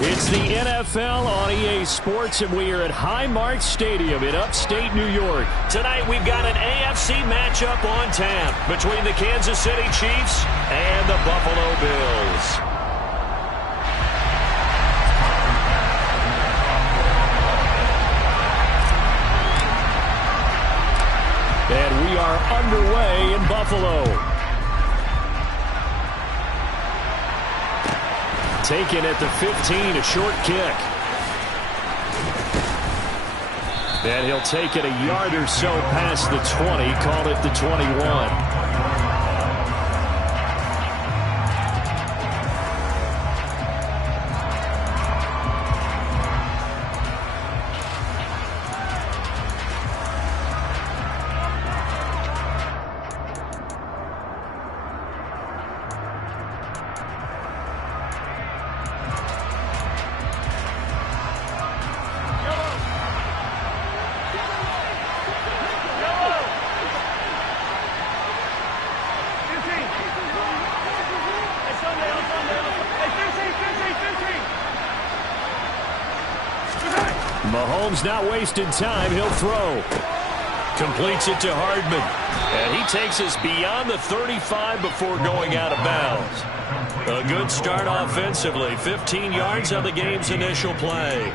It's the NFL on EA Sports, and we are at Highmark Stadium in upstate New York. Tonight, we've got an AFC matchup on tap between the Kansas City Chiefs and the Buffalo Bills. And we are underway in Buffalo. Taken at the 15, a short kick. And he'll take it a yard or so past the 20, call it the 21. Mahomes not wasting time. He'll throw. Completes it to Hardman. And he takes us beyond the 35 before going out of bounds. A good start offensively. 15 yards on the game's initial play.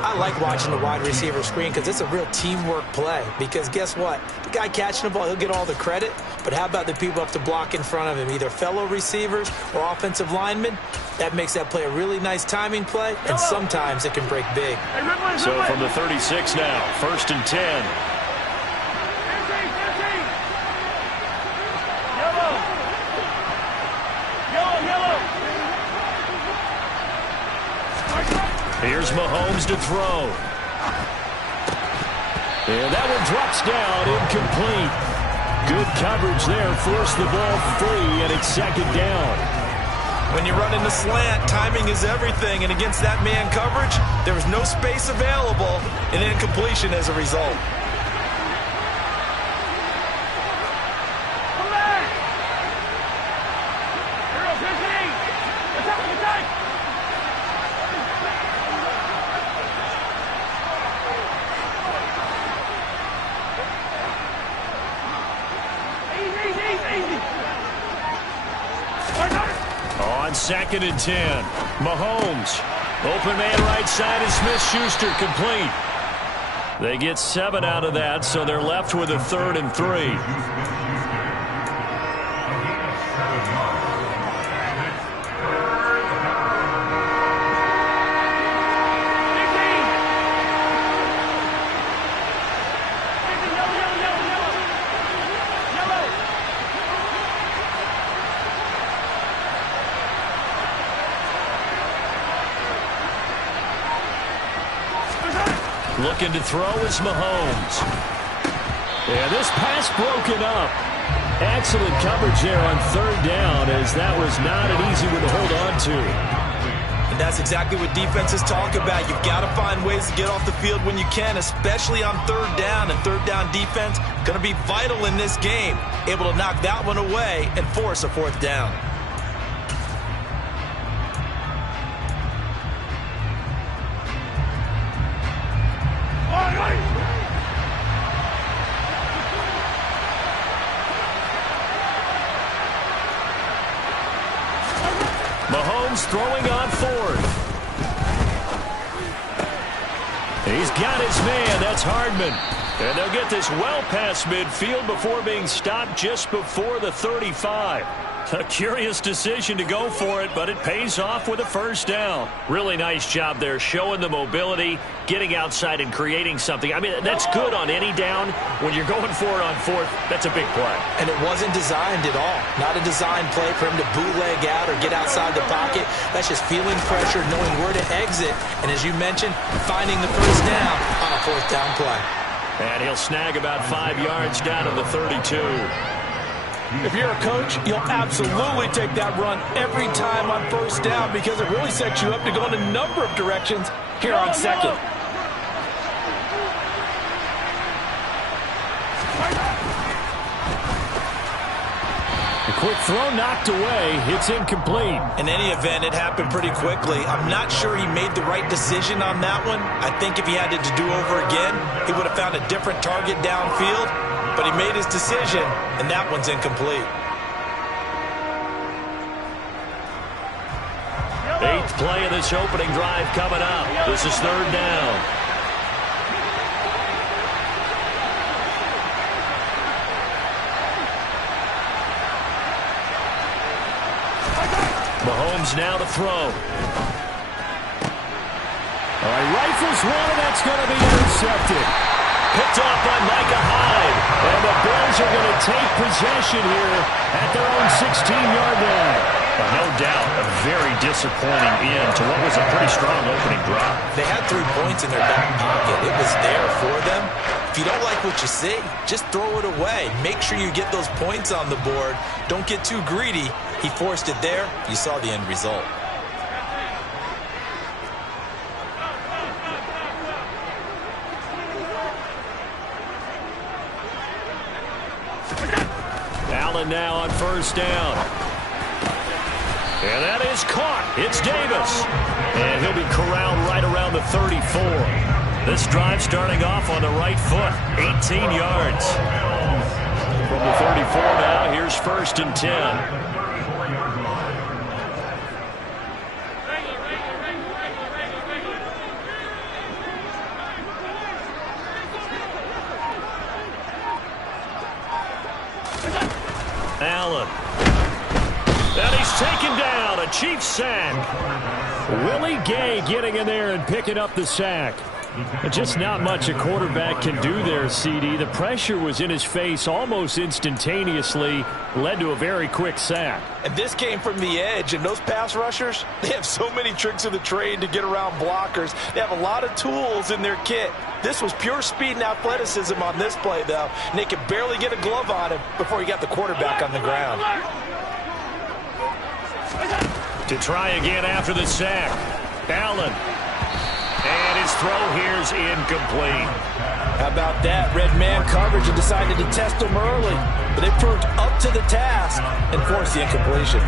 I like watching the wide receiver screen because it's a real teamwork play. Because guess what? The guy catching the ball, he'll get all the credit. But how about the people up to block in front of him, either fellow receivers or offensive linemen? That makes that play a really nice timing play, and sometimes it can break big. So from the 36 now, 1st and 10. Here's Mahomes to throw. And that one drops down, incomplete. Good coverage there, forced the ball free, and it's 2nd down. When you run in the slant, timing is everything, and against that man coverage, there was no space available, and incompletion as a result. On 2nd and 10, Mahomes. Open man right side is Smith-Schuster, complete. They get 7 out of that, so they're left with a 3rd and 3. Looking to throw is Mahomes. And this pass broken up. Excellent coverage there on 3rd down, as that was not an easy one to hold on to. And that's exactly what defenses talk about. You've got to find ways to get off the field when you can, especially on 3rd down. And 3rd down defense going to be vital in this game. Able to knock that one away and force a 4th down. Mahomes throwing on 4th. He's got his man. That's Hardman. And they'll get this well past midfield before being stopped just before the 35. A curious decision to go for it, but it pays off with a 1st down. Really nice job there, showing the mobility, getting outside and creating something. I mean, that's good on any down. When you're going for it on 4th, that's a big play. And it wasn't designed at all. Not a designed play for him to bootleg out or get outside the pocket. That's just feeling pressure, knowing where to exit, and as you mentioned, finding the 1st down on a 4th down play. And he'll snag about 5 yards down to the 32. If you're a coach, you'll absolutely take that run every time on 1st down because it really sets you up to go in a number of directions here on 2nd. quick throw knocked away. It's incomplete. In any event, it happened pretty quickly. I'm not sure he made the right decision on that one. I think if he had it to do over again, he would have found a different target downfield. But he made his decision, and that one's incomplete. 8th play of this opening drive coming up. This is 3rd down. Mahomes now to throw. All right, rifles one, and that's going to be intercepted. Picked off by Micah Hyde. And the Bills are going to take possession here at their own 16-yard line. No doubt a very disappointing end to what was a pretty strong opening drive. They had 3 points in their back pocket. It was there for them. If you don't like what you see, just throw it away. Make sure you get those points on the board. Don't get too greedy. He forced it there. You saw the end result. Allen now on 1st down. And that is caught. It's Davis. And he'll be corralled right around the 34. This drive starting off on the right foot. 18 yards. From the 34 now, here's 1st and 10. Allen. And he's taken down. A Chiefs sack. Willie Gay getting in there and picking up the sack. Just not much a quarterback can do there, CD. The pressure was in his face almost instantaneously. Led to a very quick sack. And this came from the edge, and those pass rushers, they have so many tricks of the trade to get around blockers. They have a lot of tools in their kit. This was pure speed and athleticism on this play, though, and they could barely get a glove on him before he got the quarterback on the ground. To try again after the sack. Allen. And his throw here's incomplete. How about that? Red man coverage and decided to test him early. But they proved up to the task and forced the incompletion.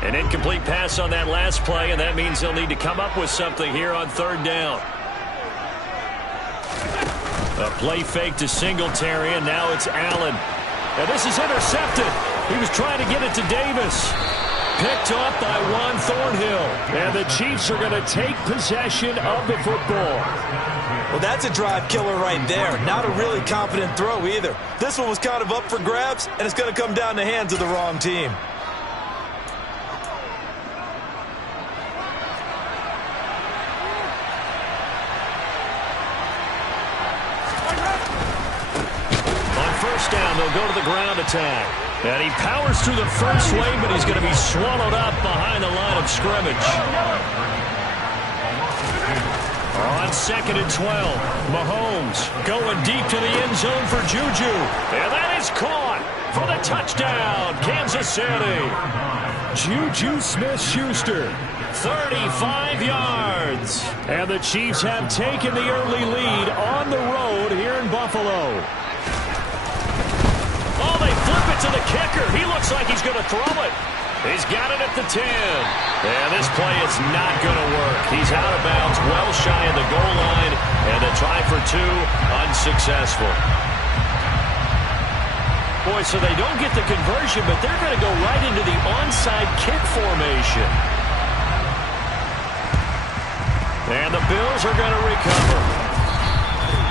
An incomplete pass on that last play, and that means they'll need to come up with something here on 3rd down. A play fake to Singletary, and now it's Allen. And this is intercepted. He was trying to get it to Davis. Picked off by Juan Thornhill. And the Chiefs are going to take possession of the football. Well, that's a drive killer right there. Not a really confident throw either. This one was kind of up for grabs, and it's going to come down the hands of the wrong team. Down, they'll go to the ground attack. And he powers through the first wave, but he's going to be swallowed up behind the line of scrimmage. On 2nd and 12, Mahomes going deep to the end zone for Juju. And that is caught for the touchdown, Kansas City. Juju Smith-Schuster, 35 yards. And the Chiefs have taken the early lead on the road here in Buffalo. Oh, they flip it to the kicker. He looks like he's going to throw it. He's got it at the 10. And this play is not going to work. He's out of bounds, well shy of the goal line. And a try for 2, unsuccessful. Boy, so they don't get the conversion, but they're going to go right into the onside kick formation. And the Bills are going to recover.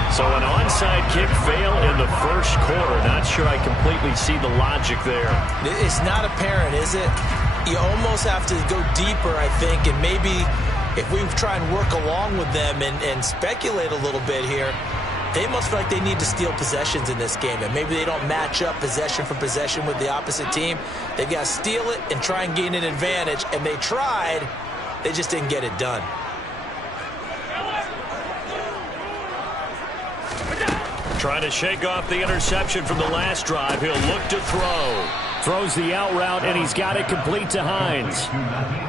So an onside kick fail in the first quarter. Not sure I completely see the logic there. It's not apparent, is it? You almost have to go deeper, I think, and maybe if we try and work along with them and speculate a little bit here, they must feel like they need to steal possessions in this game, and maybe they don't match up possession for possession with the opposite team. They've got to steal it and try and gain an advantage, and they tried. They just didn't get it done. Trying to shake off the interception from the last drive. He'll look to throw. Throws the out route, and he's got it complete to Hines.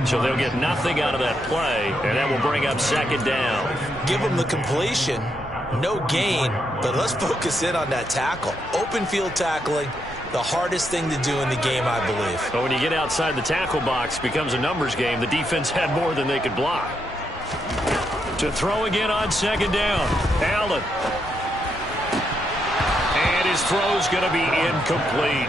So they'll get nothing out of that play, and that will bring up second down. Give him the completion. No gain, but let's focus in on that tackle. Open field tackling, the hardest thing to do in the game, I believe. But when you get outside the tackle box, it becomes a numbers game. The defense had more than they could block. To throw again on second down. Allen. And his throw's going to be incomplete.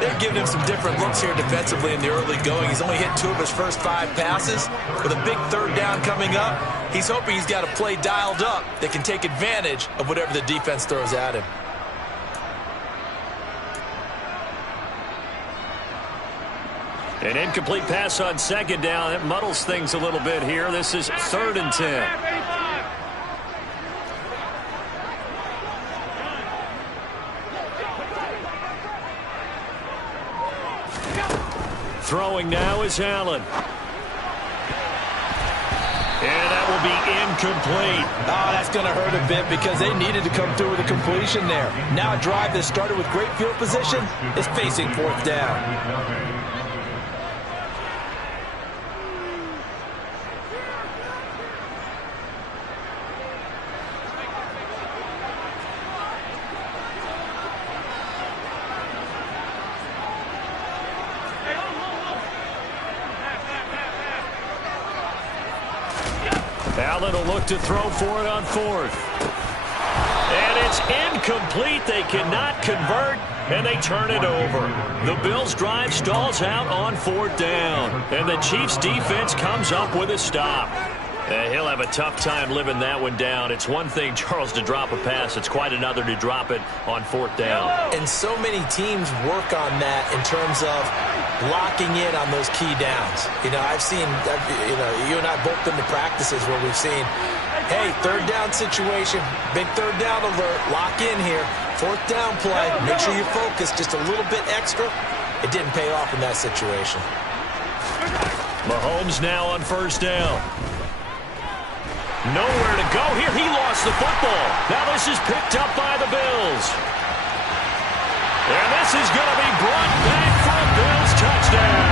They've given him some different looks here defensively in the early going. He's only hit 2 of his first 5 passes. With a big third down coming up, he's hoping he's got a play dialed up that can take advantage of whatever the defense throws at him. An incomplete pass on second down. It muddles things a little bit here. This is 3rd and 10. Throwing now is Allen. And that will be incomplete. Oh, that's going to hurt a bit because they needed to come through with a completion there. Now a drive that started with great field position is facing 4th down. Allen will look to throw for it on 4th. And it's incomplete. They cannot convert, and they turn it over. The Bills' drive stalls out on 4th down, and the Chiefs' defense comes up with a stop. He'll have a tough time living that one down. It's one thing, Charles, to drop a pass. It's quite another to drop it on 4th down. And so many teams work on that in terms of locking in on those key downs. You know, I've seen, you and I both been to practices where we've seen, hey, 3rd down situation, big 3rd down alert, lock in here, 4th down play, make sure you focus just a little bit extra. It didn't pay off in that situation. Mahomes now on 1st down. Nowhere to go here. He lost the football. Now this is picked up by the Bills. And this is going to be brought back for a Bills touchdown.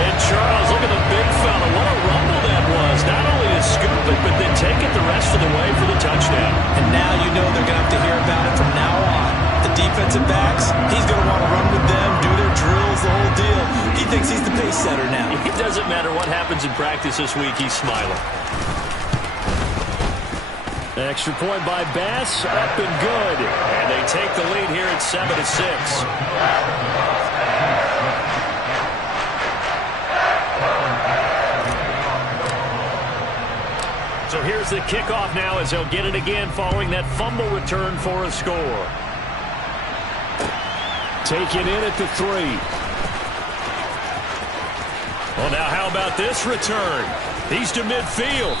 And Charles, look at the big fella. What a rumble that was. Not only to scoop it, but then take it the rest of the way for the touchdown. And now you know they're going to have to hear about it from now on. The defensive backs, he's going to want to run with them, do their drills, the whole deal. He thinks he's the pace setter now. It doesn't matter what happens in practice this week. He's smiling. Extra point by Bass, up and good. And they take the lead here at 7-6. So here's the kickoff now as they'll get it again following that fumble return for a score. Taken in at the 3. Well, now how about this return? He's to midfield.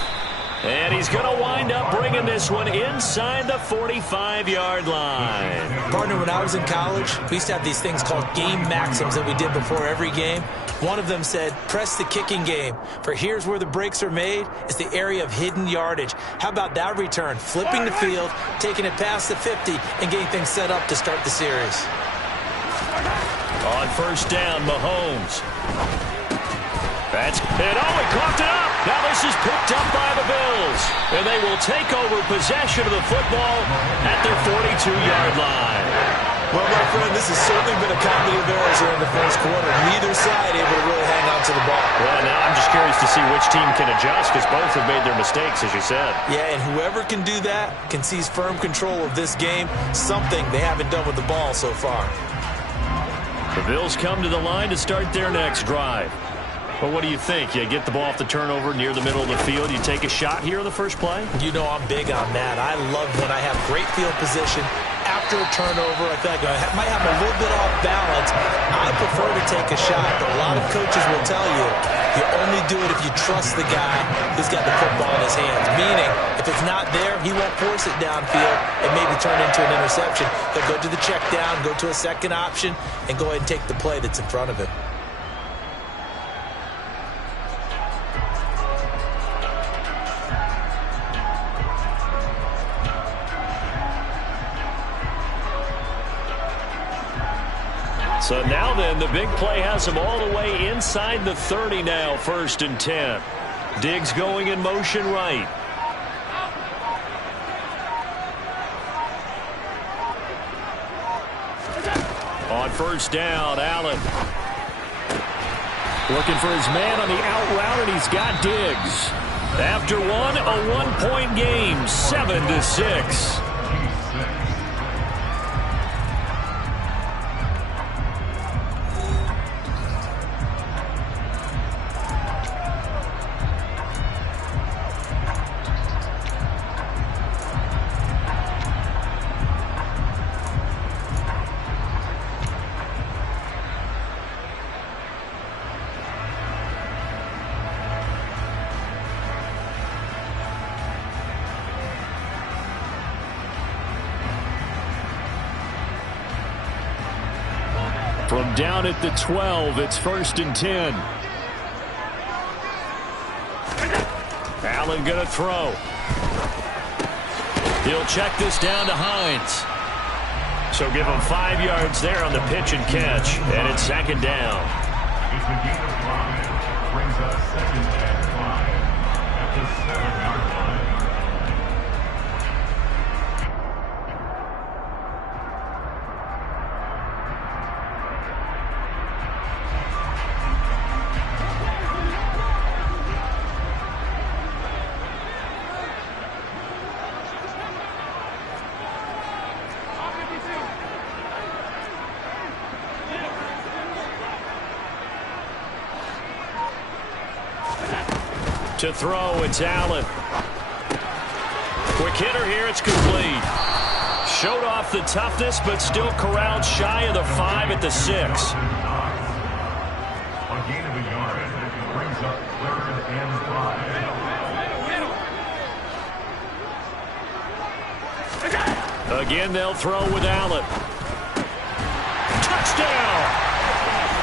And he's going to wind up bringing this one inside the 45-yard line. Partner, when I was in college, we used to have these things called game maxims that we did before every game. One of them said, press the kicking game, for here's where the breaks are made. It's the area of hidden yardage. How about that return? Flipping the field, taking it past the 50, and getting things set up to start the series. On 1st down, Mahomes. He caught it up. Now this is picked up by the Bills. And they will take over possession of the football at their 42-yard line. Well, my friend, this has certainly been a comedy of errors here in the first quarter. Neither side able to really hang on to the ball. Well, now I'm just curious to see which team can adjust because both have made their mistakes, as you said. Yeah, and whoever can do that can seize firm control of this game, something they haven't done with the ball so far. The Bills come to the line to start their next drive. Well, what do you think? You get the ball off the turnover near the middle of the field. You take a shot here in the first play? You know I'm big on that. I love when I have great field position. After a turnover, I feel like I might have a little bit off balance. I prefer to take a shot, but a lot of coaches will tell you, you only do it if you trust the guy who's got the football in his hands. Meaning, if it's not there, he won't force it downfield and maybe turn into an interception. He'll go to the check down, go to a second option, and go ahead and take the play that's in front of him. So now then, the big play has him all the way inside the 30 now, 1st and 10. Diggs going in motion right. On 1st down, Allen. Looking for his man on the out route, and he's got Diggs. After one, a one-point game, 7-6. From down at the 12, it's 1st and 10. Allen going to throw. He'll check this down to Hines. So give him 5 yards there on the pitch and catch. And it's 2nd down. It's a gain of 5. Brings us 2nd and 5 at the 7-yard line. To throw, it's Allen. Quick hitter here, it's complete. Showed off the toughness, but still corralled shy of the 5 at the 6. A gain of a yard brings up 3rd and 5. Again, they'll throw with Allen. Touchdown!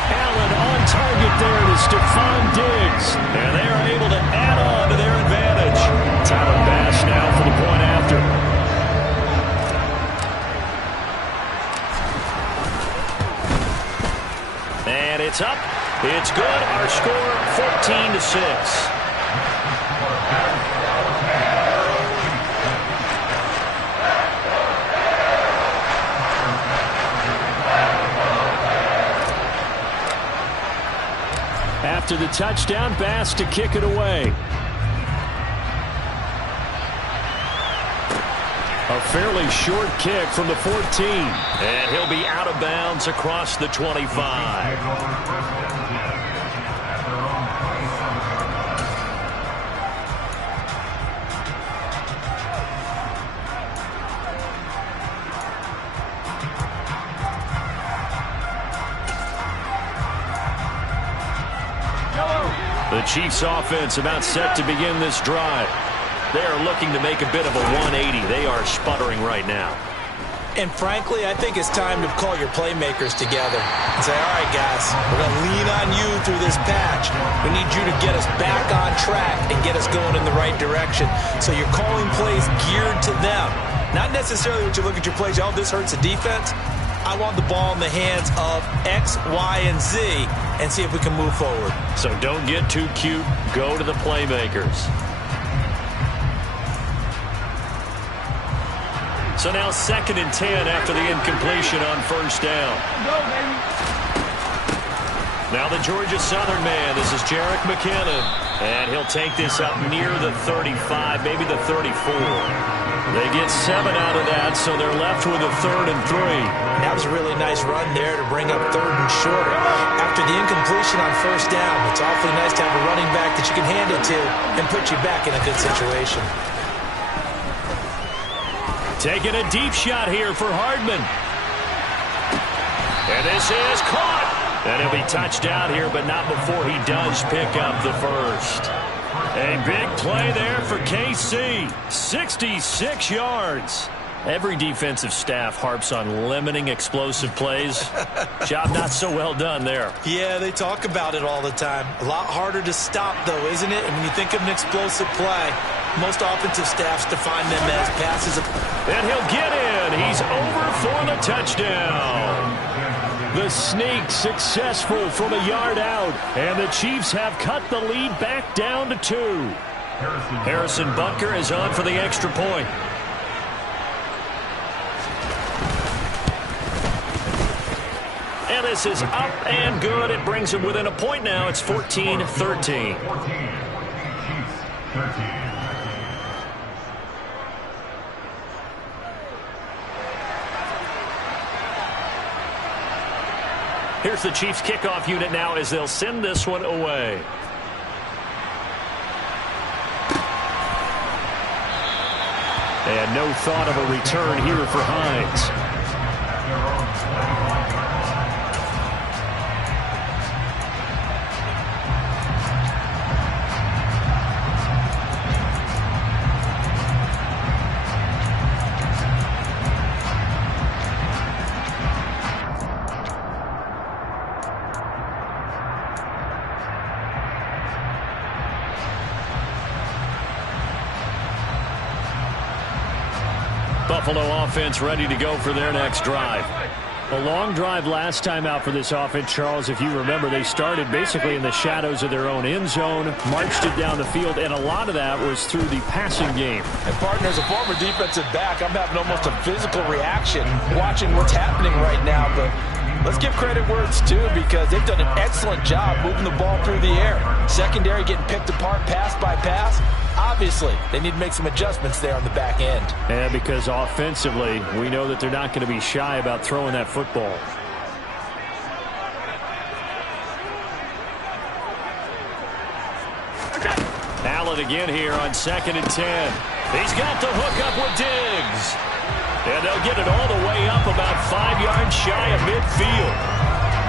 Allen on target there to Stephon Diggs. And they are able to add on to their advantage. Tyler Bass now for the point after. And it's up. It's good. Our score, 14-6. After the touchdown, Bass to kick it away. A fairly short kick from the 14. And he'll be out of bounds across the 25. The Chiefs offense about set to begin this drive. They are looking to make a bit of a 180. They are sputtering right now. And frankly, I think it's time to call your playmakers together and say, all right, guys, we're going to lean on you through this patch. We need you to get us back on track and get us going in the right direction. So you're calling plays geared to them. Not necessarily what you look at your plays, oh, this hurts the defense. I want the ball in the hands of X, Y, and Z and see if we can move forward. So don't get too cute. Go to the playmakers. So now 2nd and 10 after the incompletion on 1st down. Now the Georgia Southern man. This is Jerick McKinnon. And he'll take this up near the 35, maybe the 34. They get 7 out of that, so they're left with a 3rd and 3. That was a really nice run there to bring up 3rd and shorter. After the incompletion on 1st down, it's awfully nice to have a running back that you can hand it to and put you back in a good situation. Taking a deep shot here for Hardman. And this is caught. And he'll be touched out here, but not before he does pick up the 1st. A big play there for KC. 66 yards. Every defensive staff harps on limiting explosive plays. Job not so well done there. Yeah, they talk about it all the time. A lot harder to stop, though, isn't it? And when you think of an explosive play, most offensive staffs define them as passes. And he'll get in. He's over for the touchdown. The sneak successful from a yard out, and the Chiefs have cut the lead back down to 2. Harrison Butker is on for the extra point. And this is up and good. It brings him within a point now. It's 14-13. 14. Chiefs 13. Here's the Chiefs kickoff unit now as they'll send this one away. And no thought of a return here for Hines. Buffalo offense ready to go for their next drive. A long drive last time out for this offense, Charles. If you remember, they started basically in the shadows of their own end zone, marched it down the field, and a lot of that was through the passing game. And, partner, as a former defensive back, I'm having almost a physical reaction watching what's happening right now. But let's give credit where it's due, because they've done an excellent job moving the ball through the air. Secondary getting picked apart pass by pass. Obviously, they need to make some adjustments there on the back end. And because offensively, we know that they're not going to be shy about throwing that football. Allen again here on 2nd and 10. He's got the hook up with Diggs. And they'll get it all the way up about 5 yards shy of midfield.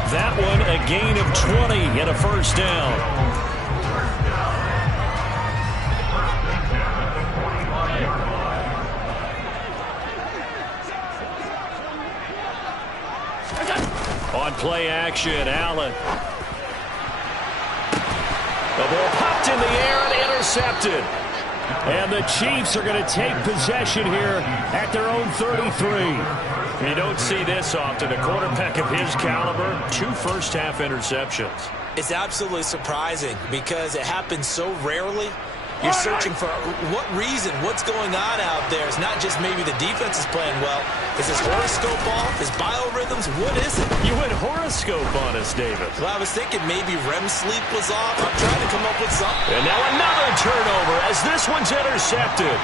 That one a gain of 20 and a first down. On play action, Allen. The ball popped in the air and intercepted. And the Chiefs are going to take possession here at their own 33. You don't see this often. A quarterback of his caliber, 2 first-half interceptions. It's absolutely surprising because it happens so rarely. You're searching for what reason, what's going on out there. It's not just maybe the defense is playing well. Is his horoscope off? His biorhythms? What is it? You went horoscope on us, David. Well, I was thinking maybe REM sleep was off. I'm trying to come up with something. And now another turnover as this one's intercepted.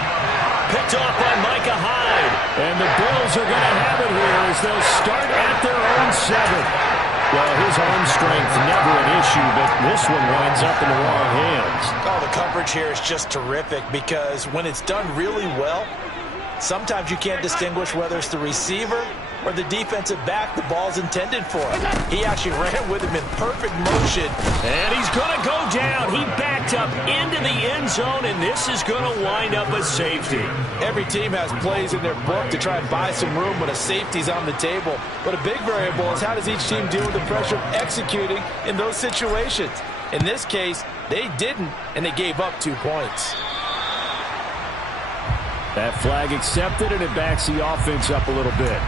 Picked off by Micah Hyde. And the Bills are going to have it here as they'll start at their own 7. Well, his arm strength never an issue, but this one winds up in the wrong hands. Oh, the coverage here is just terrific, because when it's done really well, sometimes you can't distinguish whether it's the receiver or the defensive back the ball's intended for. He actually ran with him in perfect motion. And he's going to go down. He backed up into the end zone, and this is going to wind up a safety. Every team has plays in their book to try and buy some room when a safety's on the table. But a big variable is how does each team deal with the pressure of executing in those situations. In this case, they didn't, and they gave up 2 points. That flag accepted, and it backs the offense up a little bit.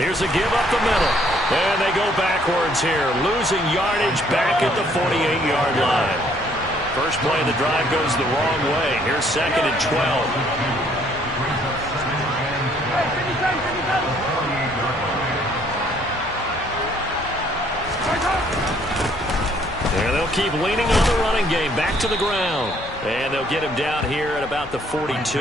Here's a give up the middle. And they go backwards here, losing yardage back at the 48-yard line. First play of the drive goes the wrong way. Here's 2nd and 12. And they'll keep leaning on the running game, back to the ground. And they'll get him down here at about the 42.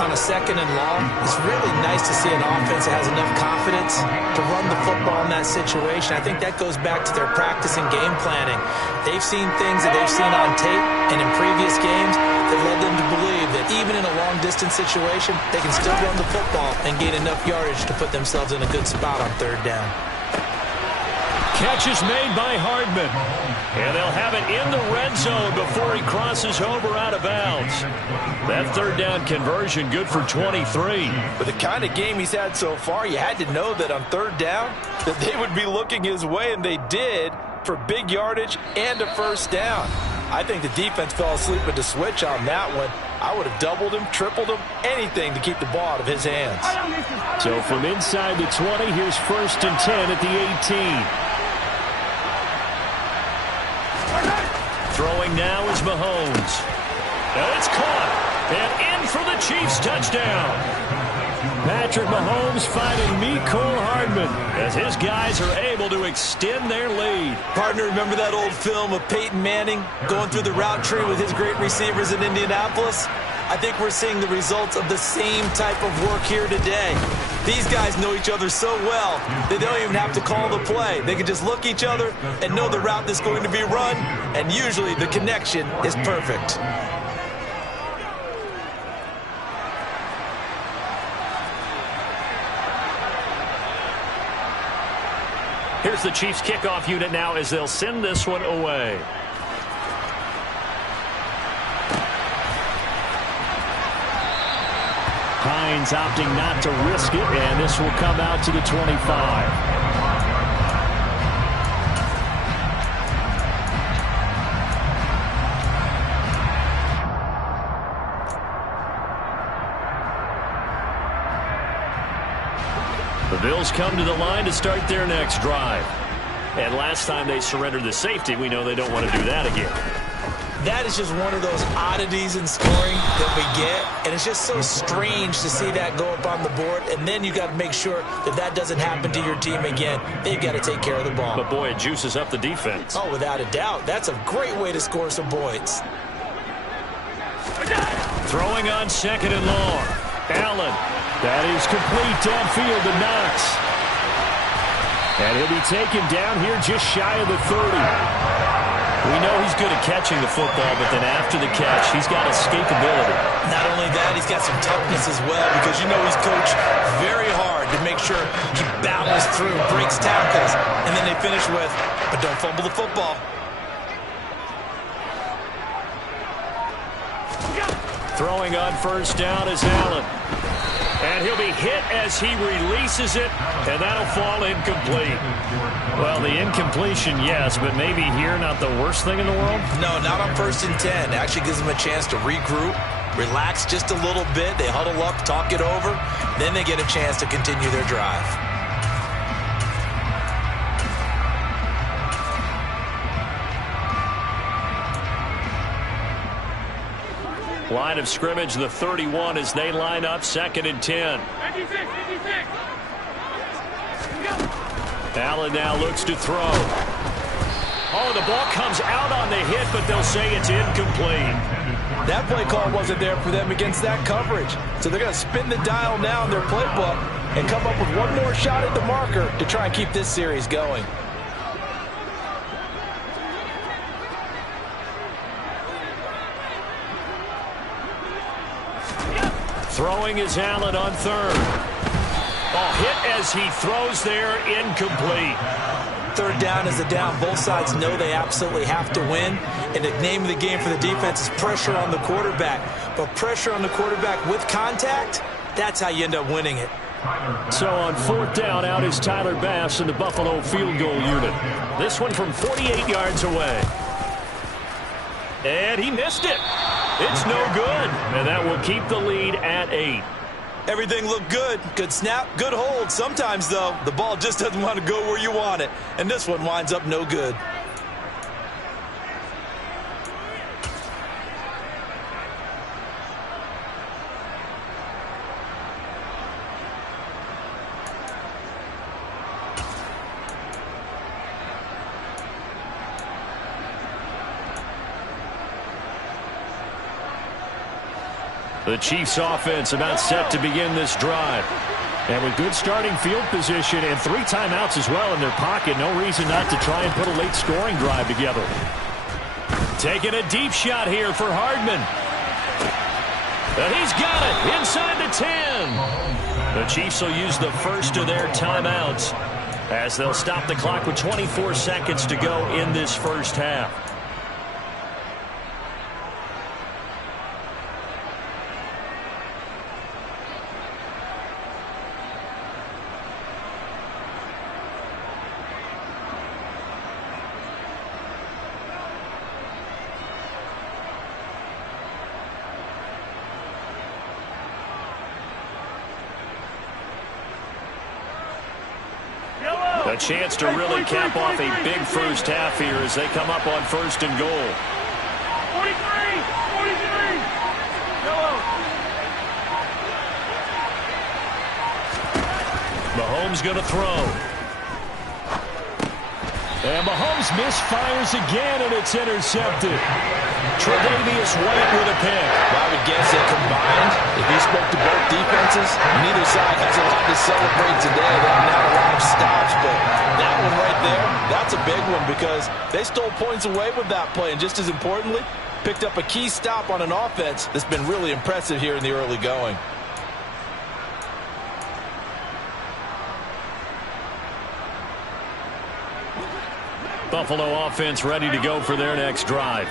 On a 2nd and long, it's really nice to see an offense that has enough confidence to run the football in that situation. I think that goes back to their practice and game planning. They've seen things that they've seen on tape and in previous games that led them to believe that even in a long-distance situation, they can still run the football and gain enough yardage to put themselves in a good spot on 3rd down. catch is made by Hardman. And they'll have it in the red zone before he crosses over out of bounds. That third down conversion good for 23. With the kind of game he's had so far, you had to know that on third down that they would be looking his way, and they did, for big yardage and a first down. I think the defense fell asleep with the switch on that one. I would have doubled him, tripled him, anything to keep the ball out of his hands. So from inside the 20, here's 1st and 10 at the 18. Throwing now is Mahomes. And it's caught. And in for the Chiefs touchdown. Patrick Mahomes finding Mecole Hardman as his guys are able to extend their lead. Partner, remember that old film of Peyton Manning going through the route tree with his great receivers in Indianapolis? I think we're seeing the results of the same type of work here today. These guys know each other so well, they don't even have to call the play. They can just look each other and know the route that's going to be run, and usually the connection is perfect. Here's the Chiefs kickoff unit now as they'll send this one away. Hines opting not to risk it, and this will come out to the 25. The Bills come to the line to start their next drive. And last time they surrendered the safety, we know they don't want to do that again. That is just one of those oddities in scoring that we get, and it's just so strange to see that go up on the board, and then you got to make sure that that doesn't happen to your team again. They've got to take care of the ball. But, boy, it juices up the defense. Oh, without a doubt. That's a great way to score some points. Throwing on 2nd and long. Allen. That is complete downfield to Knox. And he'll be taken down here just shy of the 30. We know he's good at catching the football, but then after the catch, he's got escapability. Not only that, he's got some toughness as well, because you know he's coached very hard to make sure he battles through, breaks tackles, and then they finish with, but don't fumble the football. Throwing on 1st down is Allen. And he'll be hit as he releases it, and that'll fall incomplete. Well, the incompletion, yes, but maybe here not the worst thing in the world? No, not on 1st and 10. It actually gives them a chance to regroup, relax just a little bit. They huddle up, talk it over. Then they get a chance to continue their drive. Line of scrimmage, the 31, as they line up 2nd and 10. 56. Allen now looks to throw. Oh, the ball comes out on the hit, but they'll say it's incomplete. That play call wasn't there for them against that coverage. So they're going to spin the dial now in their playbook and come up with one more shot at the marker to try and keep this series going. Throwing is Allen on 3rd. Oh, hit as he throws there, incomplete. 3rd down is a down. Both sides know they absolutely have to win. And the name of the game for the defense is pressure on the quarterback. But pressure on the quarterback with contact, that's how you end up winning it. So on 4th down, out is Tyler Bass in the Buffalo field goal unit. This one from 48 yards away. And he missed it. It's no good. And that will keep the lead at 8. Everything looked good. Good snap, good hold. Sometimes, though, the ball just doesn't want to go where you want it. And this one winds up no good. The Chiefs offense about set to begin this drive. And with good starting field position and 3 timeouts as well in their pocket, no reason not to try and put a late scoring drive together. Taking a deep shot here for Hardman. And he's got it inside the 10. The Chiefs will use the first of their timeouts. as they'll stop the clock with 24 seconds to go in this first half. A chance to really cap off a big first half here as they come up on 1st and goal. 43! Mahomes going to throw. And Mahomes misfires again, and it's intercepted. Tre'Davious White with a pick. I would guess that combined, if you spoke to both defenses, neither side has a lot to celebrate today. They have not a lot of stops, but that one right there, that's a big one because they stole points away with that play, and just as importantly, picked up a key stop on an offense that's been really impressive here in the early going. Buffalo offense ready to go for their next drive.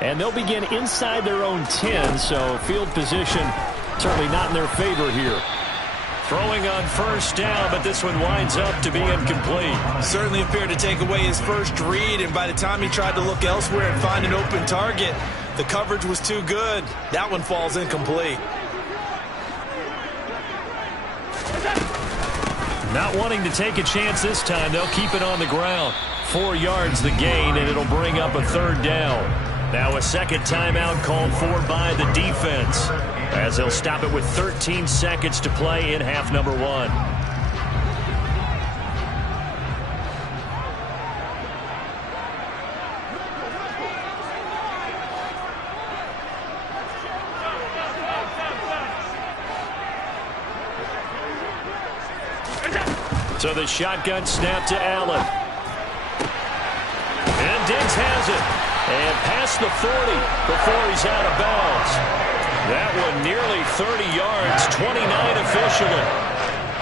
And they'll begin inside their own 10, so field position certainly not in their favor here. Throwing on 1st down, but this one winds up to be incomplete. Certainly appeared to take away his first read, and by the time he tried to look elsewhere and find an open target, the coverage was too good. That one falls incomplete. Not wanting to take a chance this time, they'll keep it on the ground. 4 yards the gain, and it'll bring up a 3rd down. Now a second timeout called for by the defense, as they'll stop it with 13 seconds to play in half number 1. So the shotgun snap to Allen. And Diggs has it. And past the 40 before he's out of bounds. That one nearly 30 yards, 29 officially.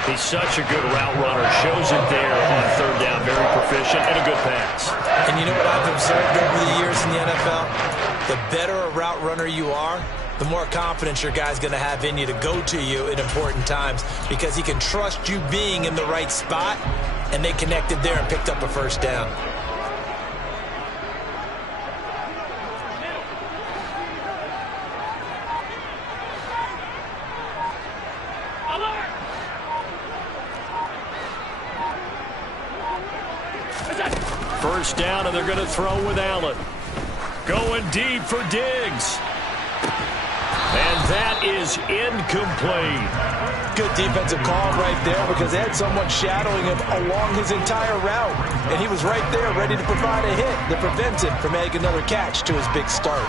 He's such a good route runner. Shows it there on 3rd down. Very proficient and a good pass. And you know what I've observed over the years in the NFL? The better a route runner you are, the more confidence your guy's going to have in you to go to you in important times because he can trust you being in the right spot, and they connected there and picked up a 1st down. First down, and they're going to throw with Allen. Going deep for Diggs. And that is incomplete. Good defensive call right there because they had someone shadowing him along his entire route. And he was right there ready to provide a hit that prevents him from making another catch to his big start.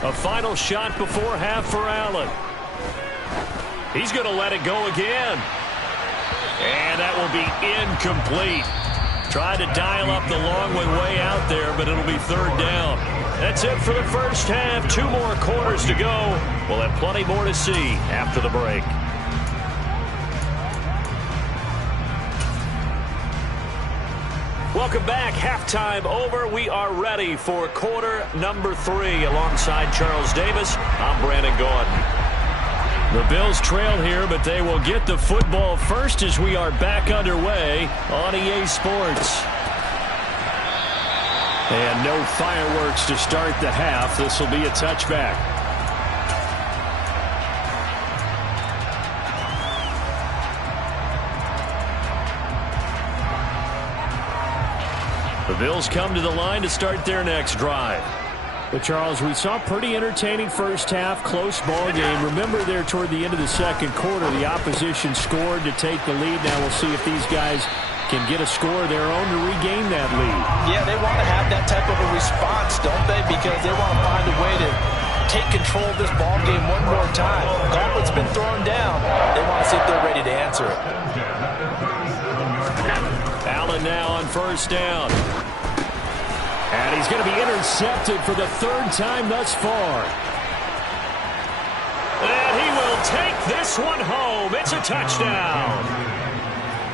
A final shot before half for Allen. He's going to let it go again. And that will be incomplete. Tried to dial up the long one way out there, but it'll be 3rd down. That's it for the first half. 2 more quarters to go. We'll have plenty more to see after the break. Welcome back. Halftime over. We are ready for quarter number 3. Alongside Charles Davis, I'm Brandon Gaudin. The Bills trail here, but they will get the football first as we are back underway on EA Sports. And no fireworks to start the half. This will be a touchback. The Bills come to the line to start their next drive. But, Charles, we saw a pretty entertaining first half, close ball game. Remember there toward the end of the second quarter, the opposition scored to take the lead. Now we'll see if these guys can get a score of their own to regain that lead. Yeah, they want to have that type of a response, don't they? Because they want to find a way to take control of this ball game one more time. Gauntlet's been thrown down. They want to see if they're ready to answer it. Allen now on first down. And he's going to be intercepted for the third time thus far. And he will take this one home. It's a touchdown.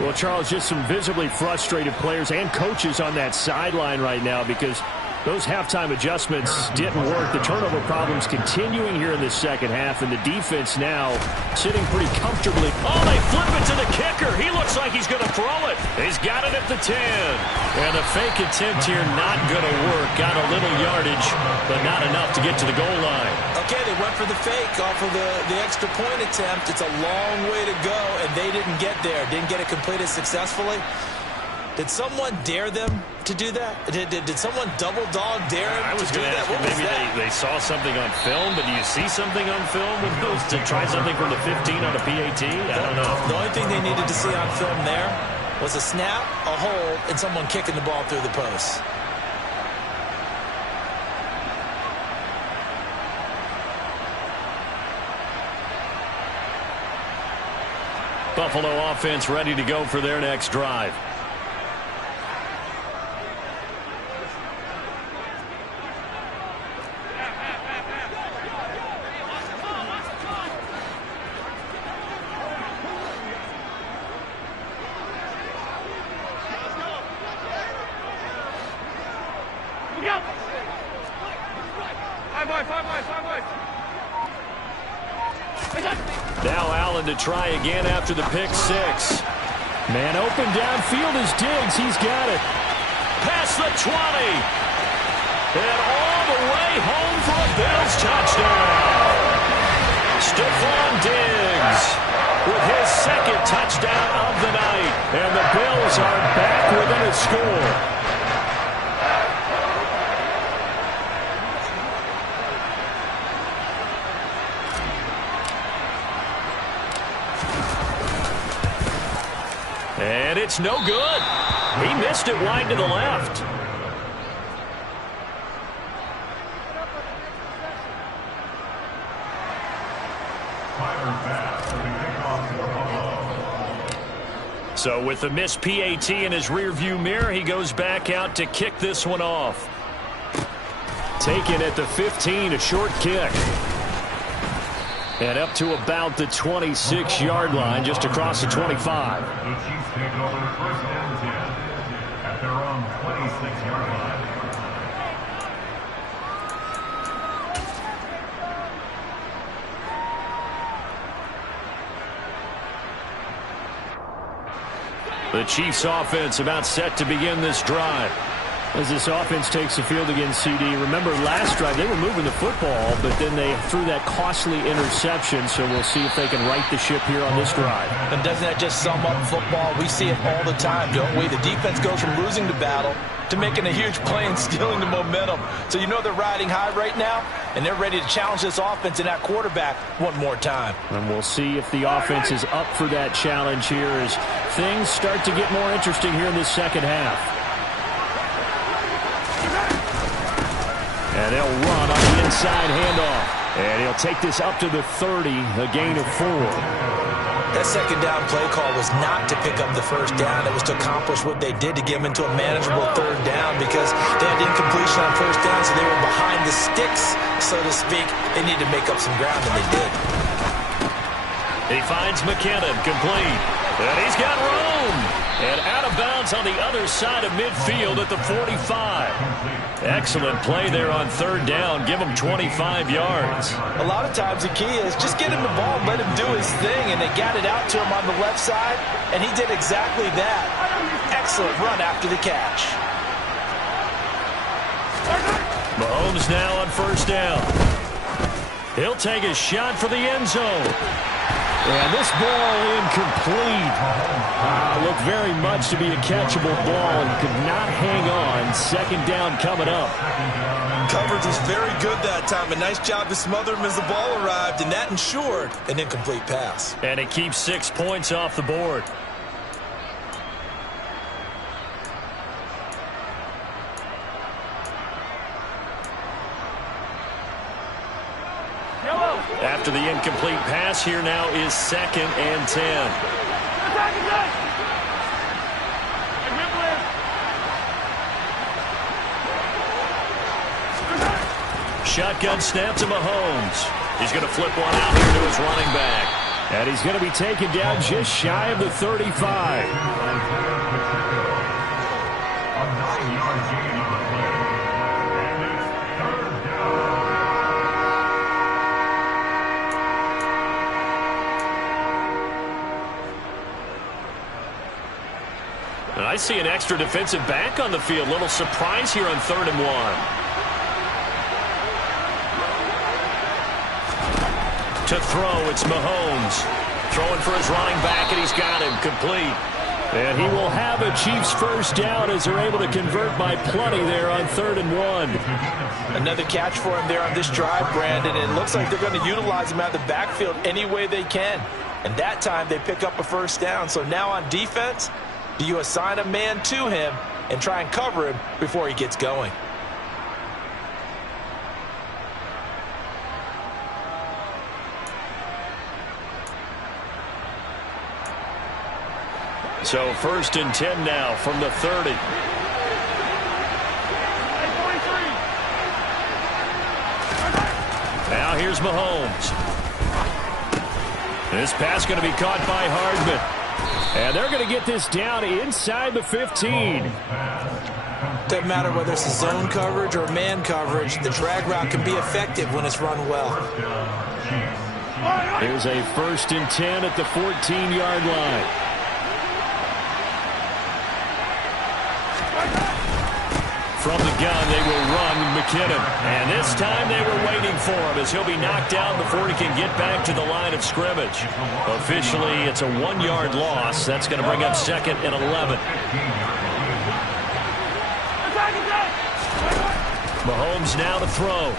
Well, Charles, just some visibly frustrated players and coaches on that sideline right now because those halftime adjustments didn't work. The turnover problems continuing here in the second half, and the defense now sitting pretty comfortably. Oh, they flip it to the kicker. He looks like he's going to throw it. He's got it at the 10. And the fake attempt here not going to work. Got a little yardage, but not enough to get to the goal line. Okay, they went for the fake off of the extra point attempt. It's a long way to go, and they didn't get there. Didn't get it completed successfully. Did someone dare them to do that? Did someone double dog dare them to do that? What was that? Maybe they saw something on film, but do you see something on film with those to try something from the 15 on a PAT? I don't know. The only thing they needed to see on film there was a snap, a hold, and someone kicking the ball through the post. Buffalo offense ready to go for their next drive. Now Allen to try again after the pick six. Man open downfield is Diggs. He's got it. Past the 20. And all the way home for a Bills touchdown. Stephon Diggs with his second touchdown of the night. And the Bills are back within a score. And it's no good. He missed it wide to the left. So with the missed PAT in his rearview mirror, he goes back out to kick this one off. Taken at the 15, a short kick. And up to about the 26-yard line, just across the 25. The Chiefs take over first and 10 at their own 26-yard line. The Chiefs offense about set to begin this drive. As this offense takes the field against CD. Remember last drive they were moving the football, but then they threw that costly interception, so we'll see if they can right the ship here on this drive. And doesn't that just sum up football? We see it all the time, don't we? The defense goes from losing the battle to making a huge play and stealing the momentum. So you know they're riding high right now, and they're ready to challenge this offense and that quarterback one more time. And we'll see if the offense is up for that challenge here as things start to get more interesting here in this second half. And they'll run on the inside handoff. And he'll take this up to the 30, a gain of 4. That second down play call was not to pick up the first down. It was to accomplish what they did to get them into a manageable third down because they had incompletion on first down, so they were behind the sticks, so to speak. They needed to make up some ground, and they did. He finds McKinnon complete. And he's got room. And out of bounds on the other side of midfield at the 45. Excellent play there on third down. Give him 25 yards. A lot of times the key is just get him the ball and let him do his thing. And they got it out to him on the left side. And he did exactly that. Excellent run after the catch. Mahomes now on first down. He'll take a shot for the end zone. And this ball incomplete. Looked very much to be a catchable ball and could not hang on. Second down coming up. Coverage was very good that time. A nice job to smother him as the ball arrived, and that ensured an incomplete pass. And it keeps 6 points off the board. After the incomplete pass, here now is 2nd and 10. Shotgun snap to Mahomes. He's going to flip one out here to his running back. And he's going to be taken down just shy of the 35. A 9-yard gain on the play. And it's 3rd down. And I see an extra defensive back on the field. Little surprise here on 3rd and 1. To throw, it's Mahomes. Throwing for his running back, and he's got him complete. And he will have a Chiefs first down as they're able to convert by plenty there on 3rd and 1. Another catch for him there on this drive, Brandon. And it looks like they're going to utilize him out of the backfield any way they can. And that time they pick up a first down. So now on defense, do you assign a man to him and try and cover him before he gets going? So 1st and 10 now from the 30. Now here's Mahomes. This pass going to be caught by Hardman. And they're going to get this down inside the 15. Doesn't matter whether it's a zone coverage or man coverage, the drag route can be effective when it's run well. Here's a 1st and 10 at the 14-yard line. From the gun, they will run McKinnon. And this time they were waiting for him as he'll be knocked down before he can get back to the line of scrimmage. Officially, it's a 1-yard loss. That's going to bring up 2nd and 11. Mahomes now to throw.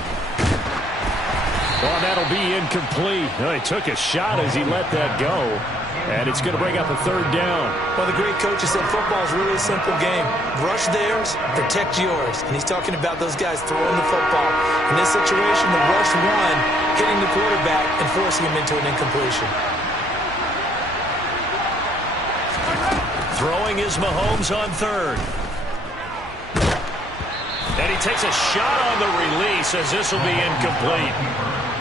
Well, that'll be incomplete. Well, he took a shot as he let that go. And it's going to bring up a 3rd down. Well, the great coach said football is really a simple game. Rush theirs, protect yours. And he's talking about those guys throwing the football. In this situation, the rush one, hitting the quarterback and forcing him into an incompletion. Throwing is Mahomes on 3rd. And he takes a shot on the release as this will be incomplete.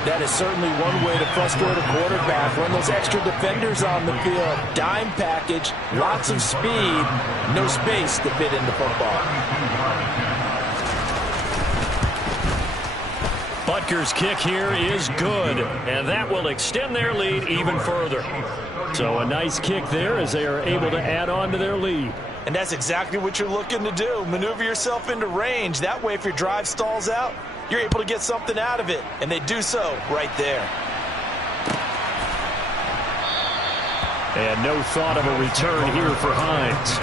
That is certainly one way to frustrate a quarterback. Run those extra defenders on the field. Dime package, lots of speed, no space to fit in the football. Butker's kick here is good, and that will extend their lead even further. So a nice kick there as they are able to add on to their lead. And that's exactly what you're looking to do. Maneuver yourself into range. That way, if your drive stalls out, you're able to get something out of it. And they do so right there. And no thought of a return here for Hines.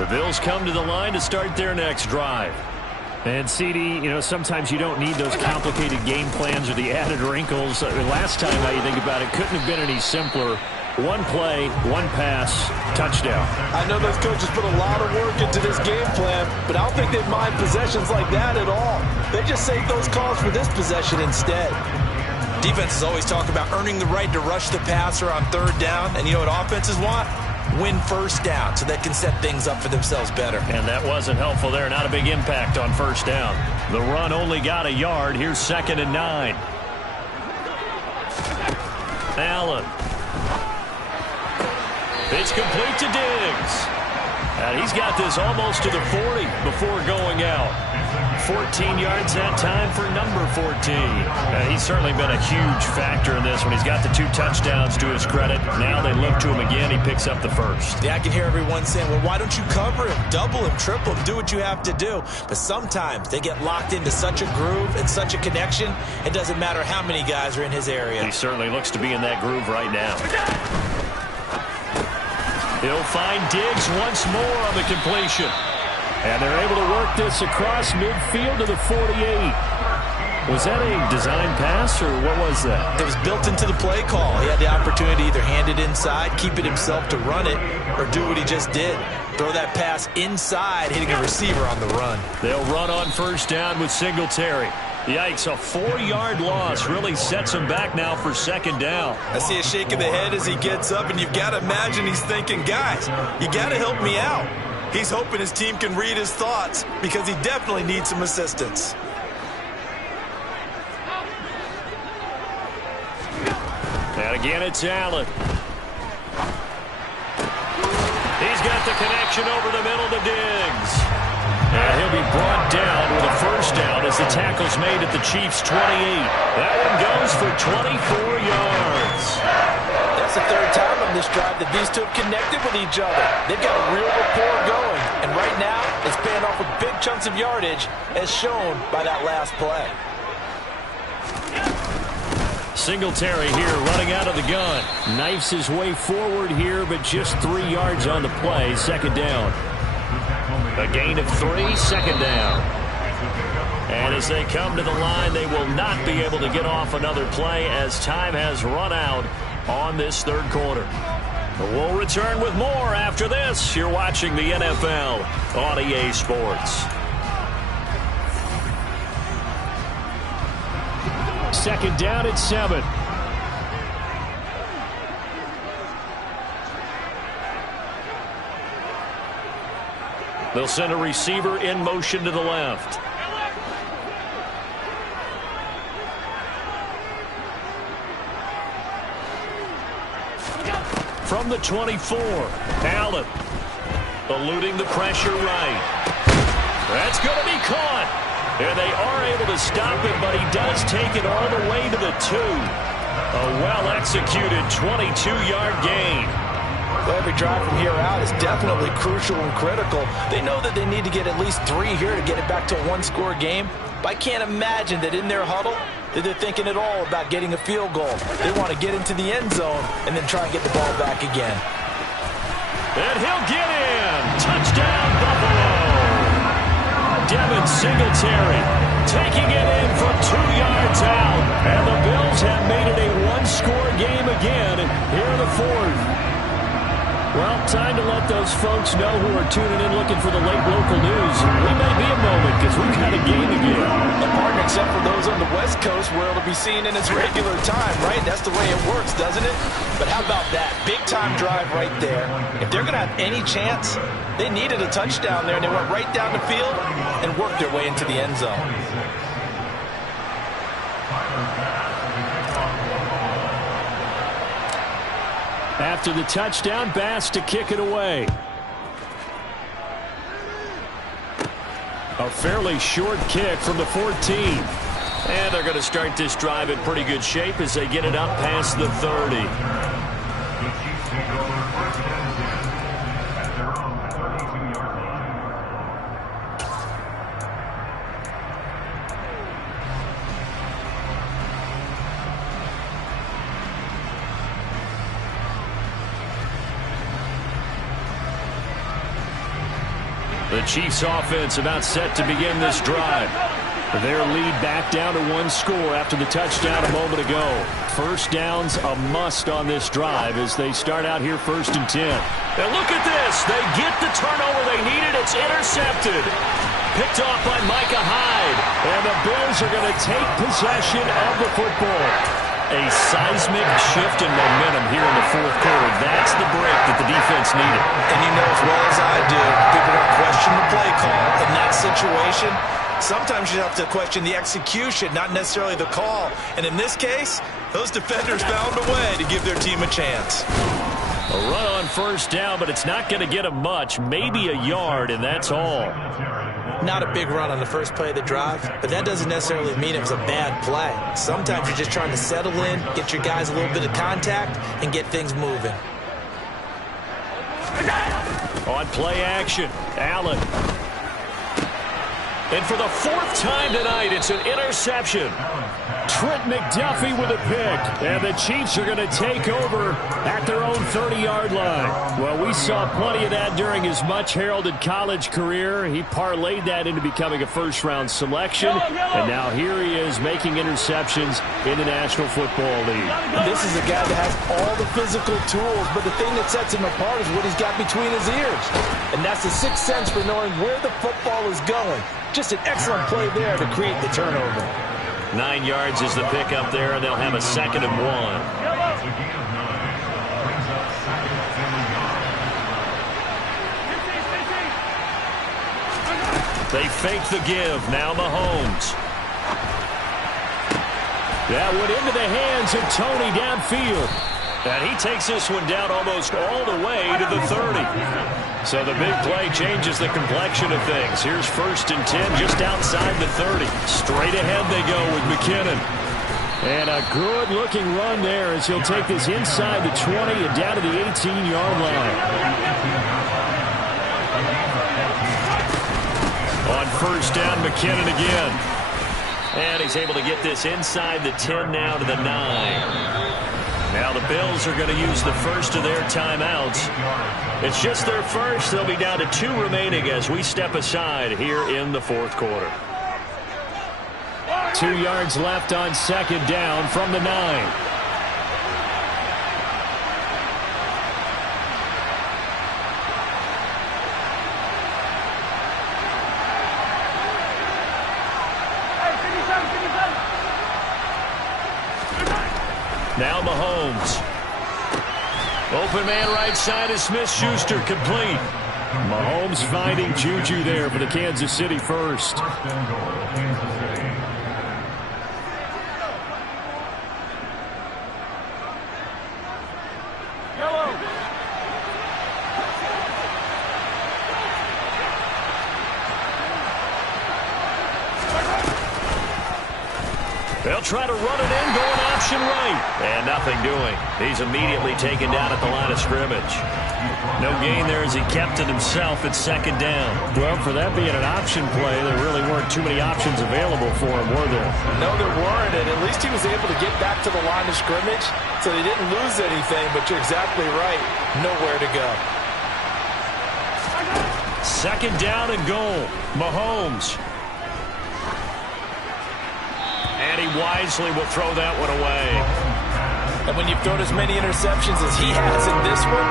The Bills come to the line to start their next drive. And, CD, you know, sometimes you don't need those complicated game plans or the added wrinkles. Last time, how you think about it, couldn't have been any simpler. One play, one pass, touchdown. I know those coaches put a lot of work into this game plan, but I don't think they mind possessions like that at all. They just save those calls for this possession instead. Defenses always talk about earning the right to rush the passer on 3rd down, and you know what offenses want? Win first down so they can set things up for themselves better. And that wasn't helpful there. Not a big impact on 1st down. The run only got a yard. Here's 2nd and 9. Allen. It's complete to Diggs. And he's got this almost to the 40 before going out. 14 yards that time for number 14. He's certainly been a huge factor in this when he's got the 2 touchdowns to his credit. Now they look to him again. He picks up the 1st. Yeah, I can hear everyone saying, well, why don't you cover him, double him, triple him, do what you have to do. But sometimes they get locked into such a groove and such a connection, it doesn't matter how many guys are in his area. He certainly looks to be in that groove right now. He'll find Diggs once more on the completion. And they're able to work this across midfield to the 48. Was that a design pass, or what was that? It was built into the play call. He had the opportunity to either hand it inside, keep it himself to run it, or do what he just did. Throw that pass inside, hitting a receiver on the run. They'll run on first down with Singletary. Yikes, a 4-yard loss really sets him back now for second down. I see a shake of the head as he gets up, and you've got to imagine he's thinking, guys, you got to help me out. He's hoping his team can read his thoughts because he definitely needs some assistance. And again, it's Allen. He's got the connection over the middle to Diggs. And he'll be brought down with a first down as the tackle's made at the Chiefs' 28. That one goes for 24 yards. That's the third time on this drive that these two have connected with each other. They've got a real rapport going. And right now, it's paying off with big chunks of yardage, as shown by that last play. Singletary here running out of the gun. Knifes his way forward here, but just 3 yards on the play. Second down. A gain of 3, second down. And as they come to the line, they will not be able to get off another play as time has run out on this third quarter. We'll return with more after this. You're watching the NFL on EA Sports. Second down at 7. They'll send a receiver in motion to the left. From the 24, Allen eluding the pressure right. That's going to be caught. And they are able to stop it, but he does take it all the way to the 2. A well-executed 22-yard gain. Well, every drive from here out is definitely crucial and critical. They know that they need to get at least 3 here to get it back to a one-score game. But I can't imagine that in their huddle that they're thinking at all about getting a field goal. They want to get into the end zone and then try and get the ball back again. And he'll get in. Touchdown, Buffalo. Devin Singletary taking it in from 2 yards out. And the Bills have made it a one-score game again here in the fourth. Well, time to let those folks know who are tuning in looking for the late local news. We may be a moment because we've got a game again. A partner, except for those on the West Coast where it'll be seen in its regular time, right? That's the way it works, doesn't it? But how about that? Big-time drive right there. If they're going to have any chance, they needed a touchdown there, and they went right down the field and worked their way into the end zone. After the touchdown, Bass to kick it away. A fairly short kick from the 14. And they're going to start this drive in pretty good shape as they get it up past the 30. The Chiefs take over first and 10 at their own 32-yard line. The Chiefs offense about set to begin this drive. Their lead back down to 1 score after the touchdown a moment ago. First down's a must on this drive as they start out here 1st and 10. And look at this. They get the turnover they needed. It's intercepted. Picked off by Micah Hyde. And the Bills are going to take possession of the football. A seismic shift in momentum here in the fourth quarter. That's the break that the defense needed. And you know as well as I do, people don't question the play call. In that situation, sometimes you have to question the execution, not necessarily the call. And in this case, those defenders found a way to give their team a chance. A run on first down, but it's not going to get them much. Maybe a yard, and that's all. Not a big run on the first play of the drive, but that doesn't necessarily mean it was a bad play. Sometimes you're just trying to settle in, get your guys a little bit of contact, and get things moving. On play action, Allen. And for the fourth time tonight, it's an interception. Trent McDuffie with a pick. And the Chiefs are going to take over at their own 30-yard line. Well, we saw plenty of that during his much-heralded college career. He parlayed that into becoming a first-round selection. And now here he is making interceptions in the National Football League. This is a guy that has all the physical tools, but the thing that sets him apart is what he's got between his ears. And that's the sixth sense for knowing where the football is going. Just an excellent play there to create the turnover. 9 yards is the pickup there, and they'll have a 2nd and 1. They fake the give. Now Mahomes. That went into the hands of Tony downfield. And he takes this one down almost all the way to the 30. So the big play changes the complexion of things. Here's 1st and 10 just outside the 30. Straight ahead they go with McKinnon. And a good-looking run there as he'll take this inside the 20 and down to the 18-yard line. On 1st down, McKinnon again. And he's able to get this inside the 10 now to the 9. Now the Bills are going to use the first of their timeouts. It's just their first. They'll be down to 2 remaining as we step aside here in the 4th quarter. 2 yards left on 2nd down from the 9. Now Mahomes. Open man right side is Smith-Schuster, complete. Mahomes finding Juju there for the Kansas City first. They'll try to run it in, going option right. And nothing doing. He's immediately taken down at the line of scrimmage. No gain there as he kept it himself at 2nd down. Well, for that being an option play, there really weren't too many options available for him, were there? No, there weren't, and at least he was able to get back to the line of scrimmage, so they didn't lose anything, but you're exactly right. Nowhere to go. 2nd down and goal. Mahomes. And he wisely will throw that one away. And when you've thrown as many interceptions as he has in this one,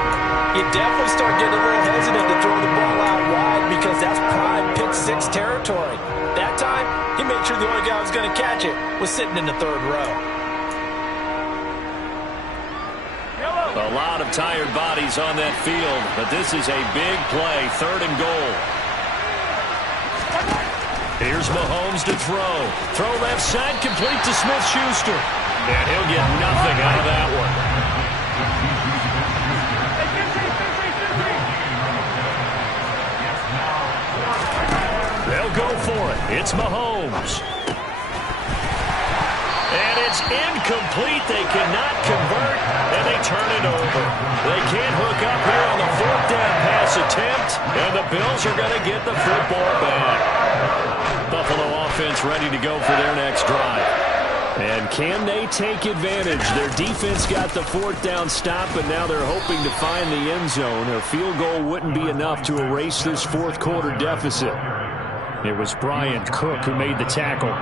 you definitely start getting a little hesitant to throw the ball out wide because that's prime pick 6 territory. That time, he made sure the only guy who was going to catch it was sitting in the 3rd row. A lot of tired bodies on that field, but this is a big play, 3rd and goal. Here's Mahomes to throw. Throw left side, complete to Smith-Schuster. And he'll get nothing out of that one. They'll go for it. It's Mahomes. And it's incomplete. They cannot convert, and they turn it over. They can't hook up here on the 4th down pass attempt, and the Bills are going to get the football back. Buffalo offense ready to go for their next drive. And can they take advantage? Their defense got the 4th down stop, but now they're hoping to find the end zone. A field goal wouldn't be enough to erase this 4th quarter deficit. It was Brian Cook who made the tackle.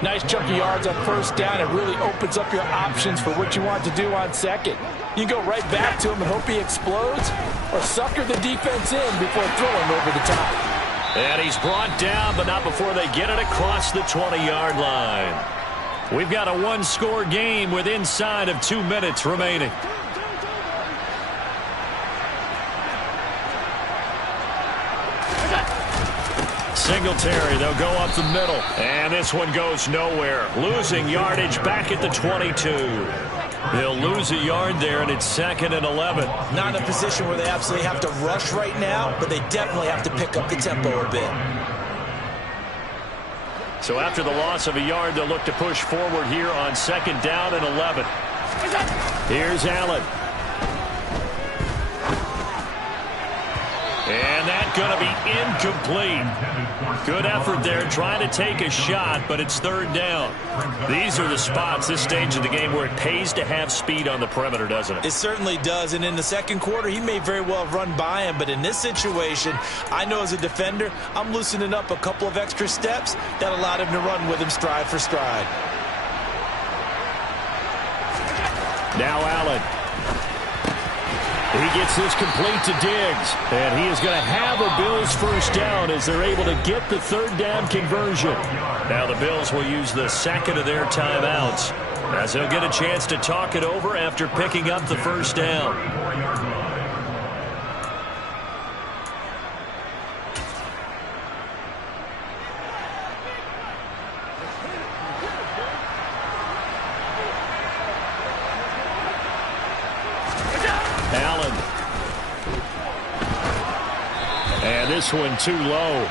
Nice chunky yards on 1st down. It really opens up your options for what you want to do on 2nd. You go right back to him and hope he explodes, or sucker the defense in before throwing over the top. And he's brought down, but not before they get it across the 20-yard line. We've got a 1-score game with inside of 2 minutes remaining. Singletary, they'll go up the middle. And this one goes nowhere. Losing yardage back at the 22. They'll lose a yard there, and it's 2nd and 11. Not in a position where they absolutely have to rush right now, but they definitely have to pick up the tempo a bit. So after the loss of a yard, they'll look to push forward here on 2nd down and 11. Here's Allen. And that's going to be incomplete. Good effort there trying to take a shot, but it's third down. These are the spots this stage of the game where it pays to have speed on the perimeter, doesn't it? It certainly does, and in the second quarter, he may very well run by him, but in this situation, I know as a defender, I'm loosening up a couple of extra steps that allowed him to run with him stride for stride. Now Allen. He gets this complete to Diggs, and he is going to have a Bills first down as they're able to get the third down conversion. Now the Bills will use the second of their timeouts as they'll get a chance to talk it over after picking up the first down. Allen. And this one too low.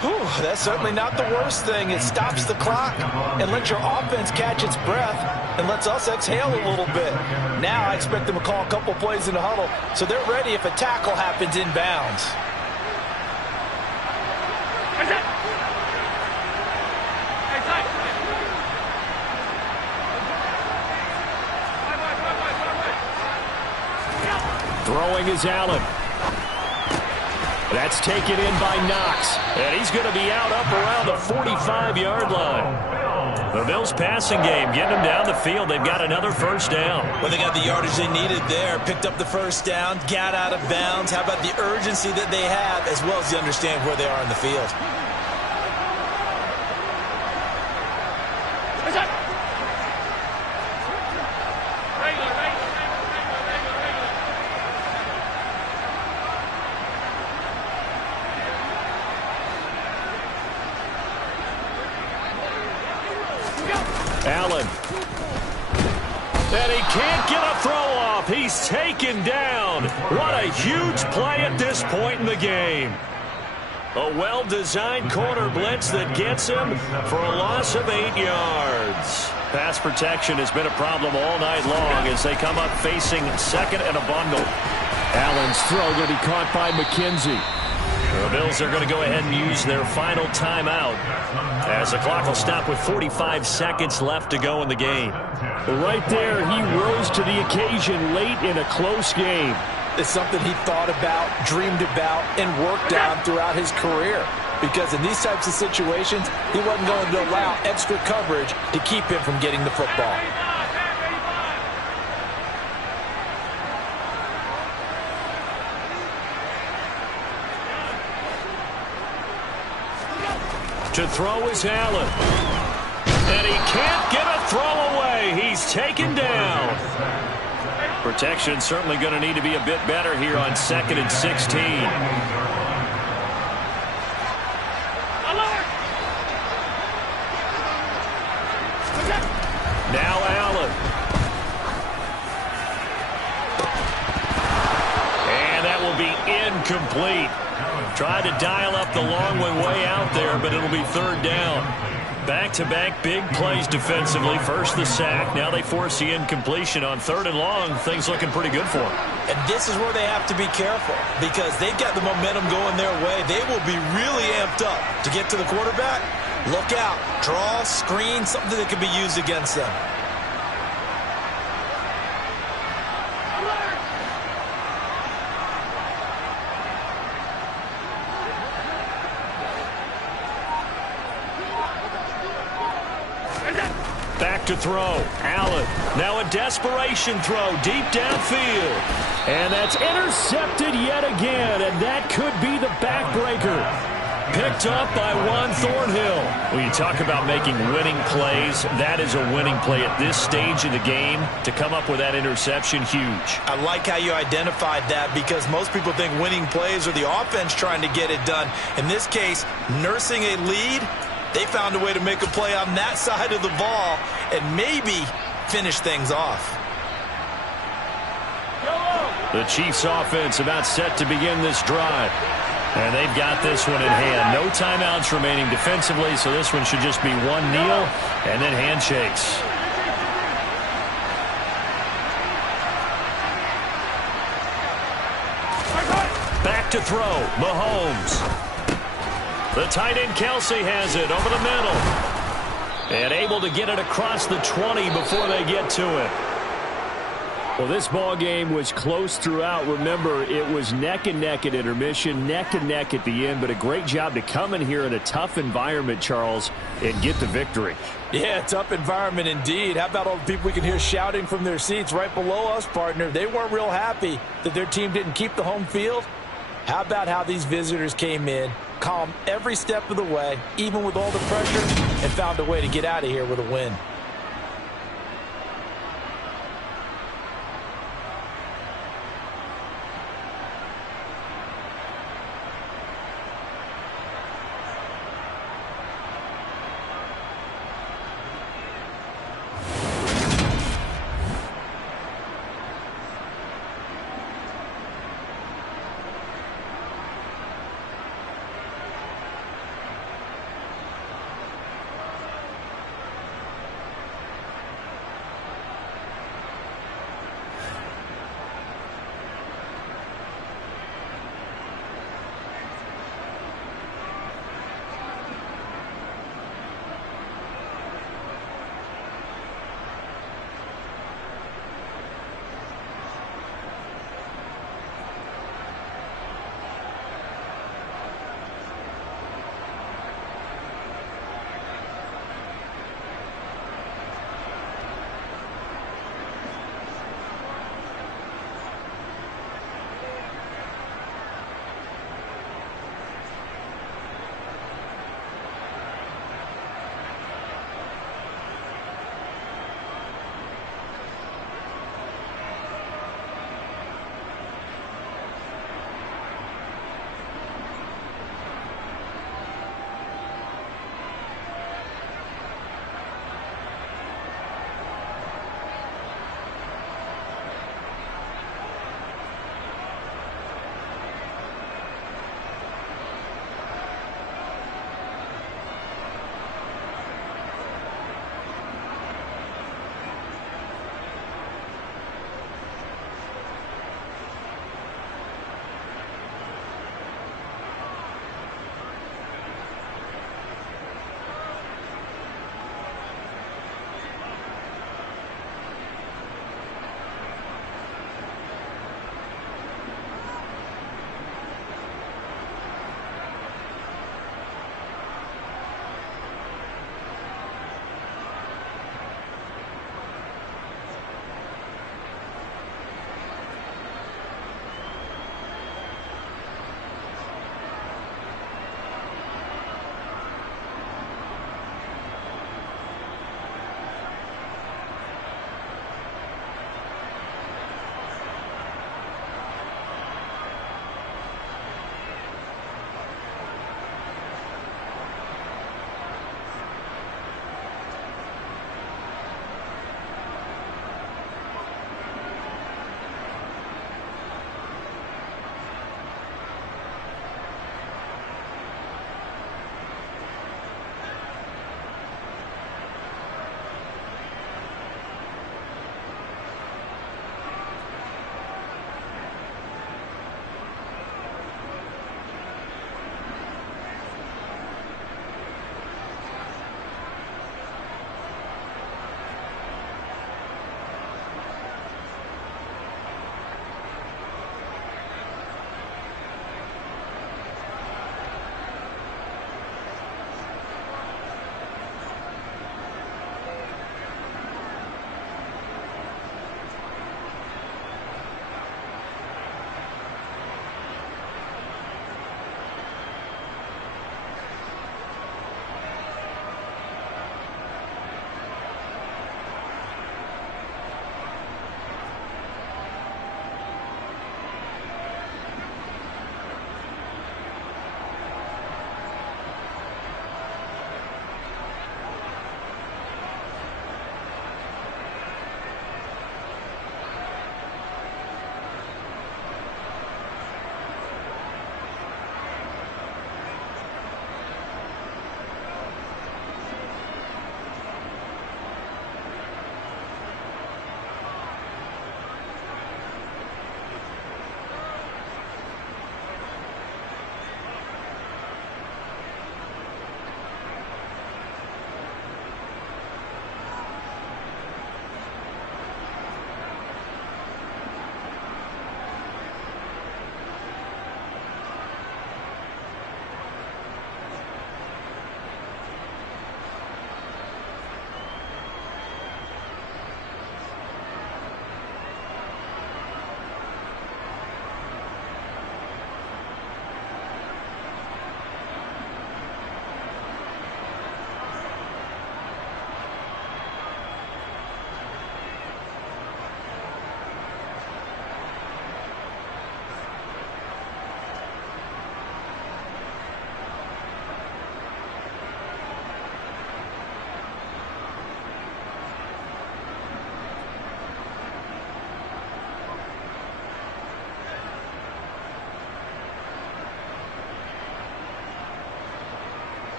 Whew, that's certainly not the worst thing. It stops the clock and lets your offense catch its breath and lets us exhale a little bit. Now I expect them to call a couple plays in the huddle so they're ready if a tackle happens inbounds. Throwing is Allen. That's taken in by Knox. And he's going to be out up around the 45-yard line. The Bills passing game getting them down the field. They've got another first down. Well, they got the yardage they needed there. Picked up the first down, got out of bounds. How about the urgency that they have as well as they understand where they are in the field? Allen. And he can't get a throw off. He's taken down. What a huge play at this point in the game. A well-designed corner blitz that gets him for a loss of 8 yards. Pass protection has been a problem all night long as they come up facing second and a bundle. Allen's throw going to be caught by McKenzie. The Bills are going to go ahead and use their final timeout as the clock will stop with 45 seconds left to go in the game. Right there, he rose to the occasion late in a close game. It's something he thought about, dreamed about, and worked on throughout his career. Because in these types of situations, he wasn't going to allow extra coverage to keep him from getting the football. To throw is Allen. And he can't get a throw away. He's taken down. Protection certainly going to need to be a bit better here on 2nd and 16. Now Allen. And that will be incomplete. Tried to dial up the long way out there, but it'll be third down. Back-to-back big plays defensively. First the sack. Now they force the incompletion on 3rd and long. Things looking pretty good for them. And this is where they have to be careful because they've got the momentum going their way. They will be really amped up to get to the quarterback. Look out. Draw, screen, something that can be used against them. Back to throw. Allen. Now a desperation throw deep downfield. And that's intercepted yet again, and that could be the backbreaker. Picked up by Juan Thornhill. When you talk about making winning plays, that is a winning play at this stage of the game. To come up with that interception, huge. I like how you identified that because most people think winning plays are the offense trying to get it done. In this case, nursing a lead, they found a way to make a play on that side of the ball and maybe finish things off. The Chiefs offense about set to begin this drive. And they've got this one in hand. No timeouts remaining defensively, so this one should just be one kneel and then handshakes. Back to throw. Mahomes. The tight end Kelsey has it over the middle. And able to get it across the 20 before they get to it. Well, this ball game was close throughout. Remember, it was neck and neck at intermission, neck and neck at the end, but a great job to come in here in a tough environment, Charles, and get the victory. Yeah, tough environment indeed. How about all the people we can hear shouting from their seats right below us, partner? They weren't real happy that their team didn't keep the home field. How about how these visitors came in, calm every step of the way, even with all the pressure, and found a way to get out of here with a win?